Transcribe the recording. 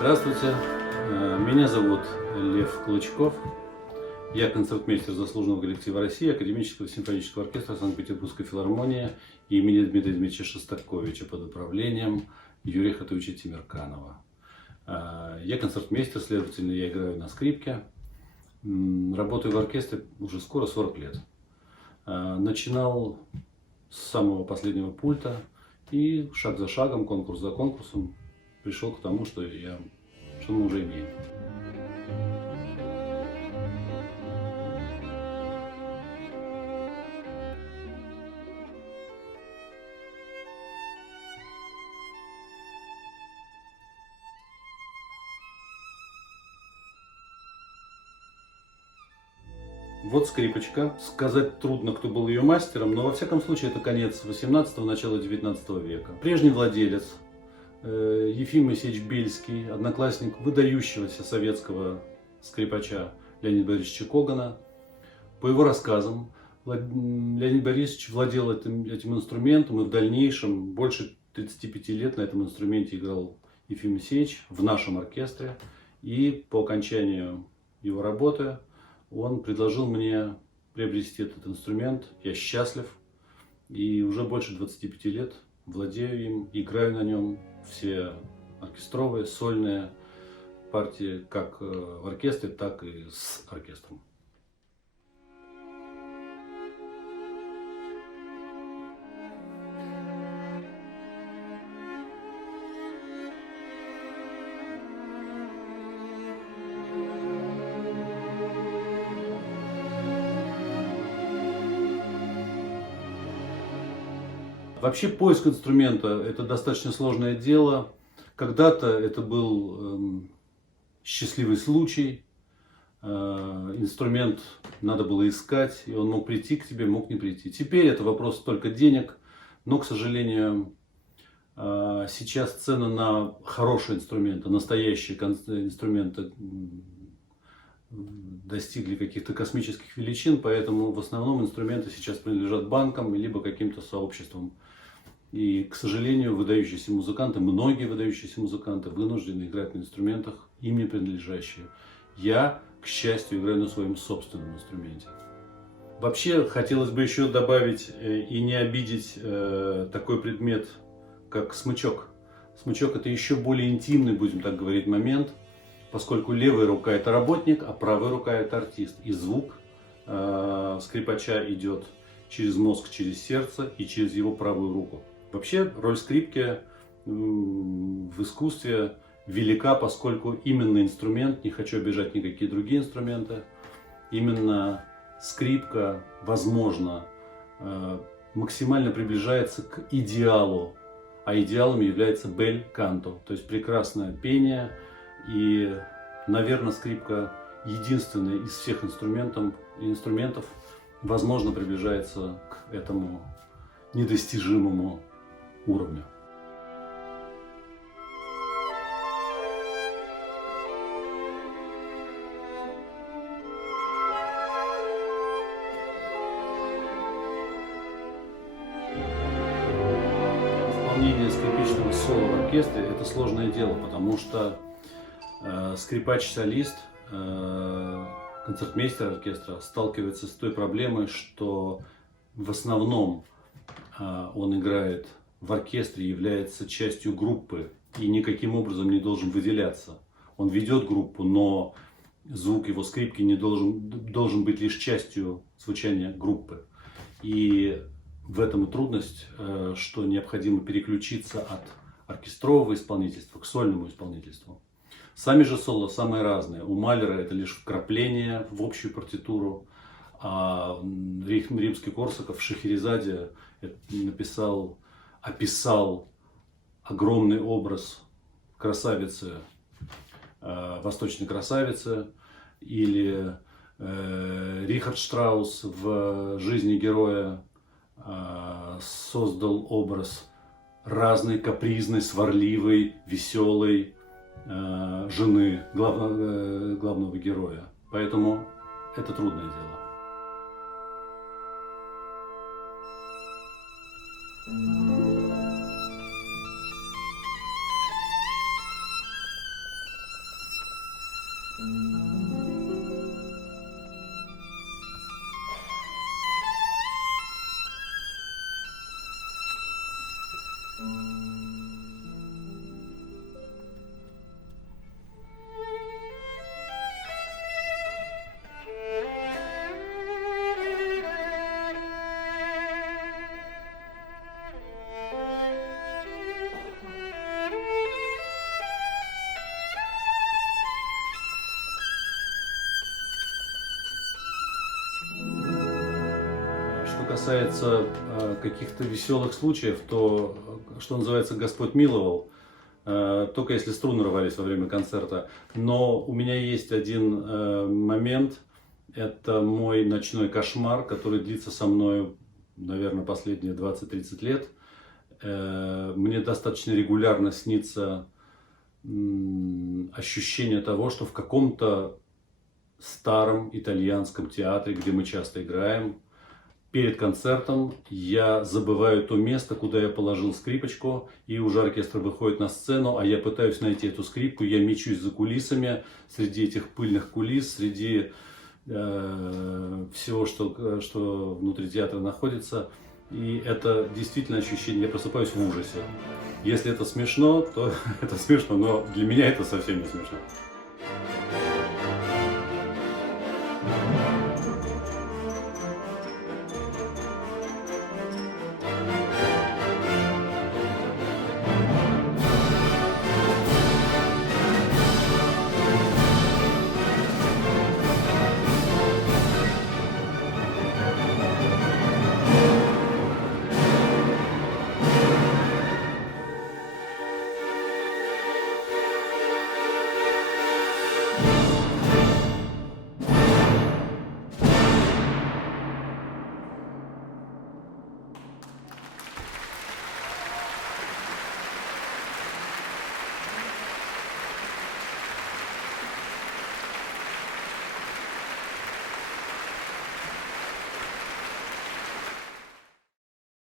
Здравствуйте, меня зовут Лев Клычков. Я концертмейстер заслуженного коллектива России Академического симфонического оркестра Санкт-Петербургской филармонии имени Дмитрия Дмитриевича Шостаковича под управлением Юрия Хатовича Тимирканова. Я концертмейстер, следовательно, я играю на скрипке. Работаю в оркестре уже скоро 40 лет. Начинал с самого последнего пульта и шаг за шагом, конкурс за конкурсом пришел к тому, что мы уже имеем. Вот скрипочка. Сказать трудно, кто был ее мастером, но во всяком случае это конец 18-го, начало 19 века. Прежний владелец Ефим Моисеевич Бельский, одноклассник выдающегося советского скрипача Леонида Борисовича Когана. По его рассказам, Леонид Борисович владел этим инструментом и в дальнейшем больше 35 лет на этом инструменте играл Ефим Моисеевич в нашем оркестре. И по окончанию его работы он предложил мне приобрести этот инструмент. Я счастлив и уже больше 25 лет владею им, играю на нем все оркестровые, сольные партии, как в оркестре, так и с оркестром. Вообще поиск инструмента – это достаточно сложное дело. Когда-то это был счастливый случай. Инструмент надо было искать, и он мог прийти к тебе, мог не прийти. Теперь это вопрос только денег, но, к сожалению, сейчас цены на хорошие инструменты, настоящие инструменты достигли каких-то космических величин, поэтому в основном инструменты сейчас принадлежат банкам либо каким-то сообществам. И, к сожалению, выдающиеся музыканты, многие выдающиеся музыканты вынуждены играть на инструментах, им не принадлежащие. Я, к счастью, играю на своем собственном инструменте. Вообще, хотелось бы еще добавить и не обидеть такой предмет, как смычок. Смычок – это еще более интимный, будем так говорить, момент, поскольку левая рука – это работник, а правая рука – это артист. И звук скрипача идет через мозг, через сердце и через его правую руку. Вообще, роль скрипки в искусстве велика, поскольку именно инструмент, не хочу обижать никакие другие инструменты, именно скрипка, возможно, максимально приближается к идеалу, а идеалом является бель канто, то есть прекрасное пение. И, наверное, скрипка единственная из всех инструментов, возможно, приближается к этому недостижимому уровню. Исполнение скрипичного соло в оркестре – это сложное дело, потому что скрипач-солист, концертмейстер оркестра сталкивается с той проблемой, что в основном он играет в оркестре, является частью группы и никаким образом не должен выделяться. Он ведет группу, но звук его скрипки не должен быть лишь частью звучания группы. И в этом и трудность, что необходимо переключиться от оркестрового исполнительства к сольному исполнительству. Сами же соло самые разные. У Малера это лишь вкрапление в общую партитуру, а Римский-Корсаков в Шахерезаде описал огромный образ красавицы, восточной красавицы, или Рихард Штраус в «Жизни героя» создал образ разной, капризной, сварливой, веселой жены главного героя. Поэтому это трудное дело. Что касается каких-то веселых случаев, то, что называется, Господь миловал, только если струны рвались во время концерта. Но у меня есть один момент, это мой ночной кошмар, который длится со мной, наверное, последние 20-30 лет. Мне достаточно регулярно снится ощущение того, что в каком-то старом итальянском театре, где мы часто играем, перед концертом я забываю то место, куда я положил скрипочку, и уже оркестр выходит на сцену, а я пытаюсь найти эту скрипку, я мечусь за кулисами, среди этих пыльных кулис, среди всего, что внутри театра находится. И это действительно ощущение, я просыпаюсь в ужасе. Если это смешно, то это смешно, но для меня это совсем не смешно.